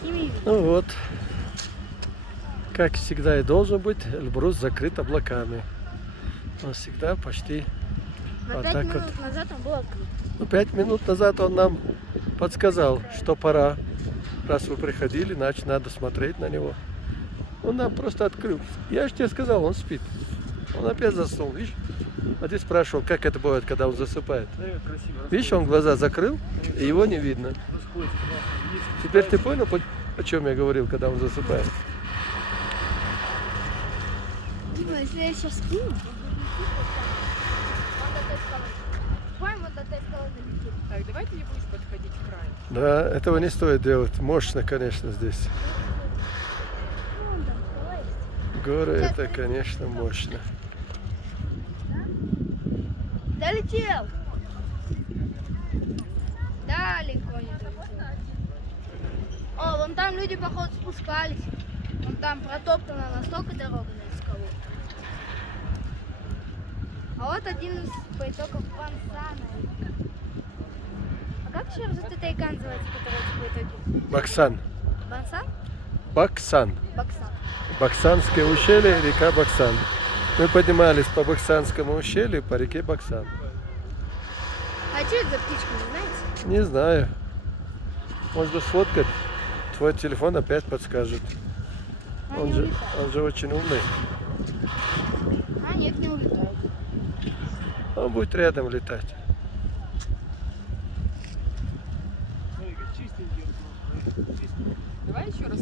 такими видами. Ну вот, как всегда и должен быть, Эльбрус закрыт облаками. Он всегда почти Но вот 5 так минут вот. назад он был открыт. Ну, 5 минут назад он нам подсказал, что пора. Раз вы приходили, значит, надо смотреть на него. Он нам просто открыл. Я же тебе сказал, он спит. Он опять заснул, видишь? А ты спрашивал, как это бывает, когда он засыпает. Видишь, он глаза закрыл, и его не видно. Теперь ты понял, о чем я говорил, когда он засыпает? Дима, если я сейчас сплю, Так, давайте не будешь подходить к краю. Да, этого не стоит делать. Мощно, конечно, здесь. Горы это, конечно, мощно. долетел. Далеко не долетел. О, вон там люди, походу, спускались. Вон там протоптана настолько дорога на скалу. А вот один из поитогов Бансана. А как еще раз вот эта река называется, которая по итоге? Баксан. Бансан? Баксан. Баксан. Баксанское ущелье, река Баксан. Мы поднимались по Баксанскому ущелью, по реке Баксан. А что это за птичка, не знаете? Не знаю. Можно сфоткать. Твой телефон опять подскажет. Она Он не же, улетает. он же очень умный. А нет, не улетает. Он будет рядом летать. Давай еще раз.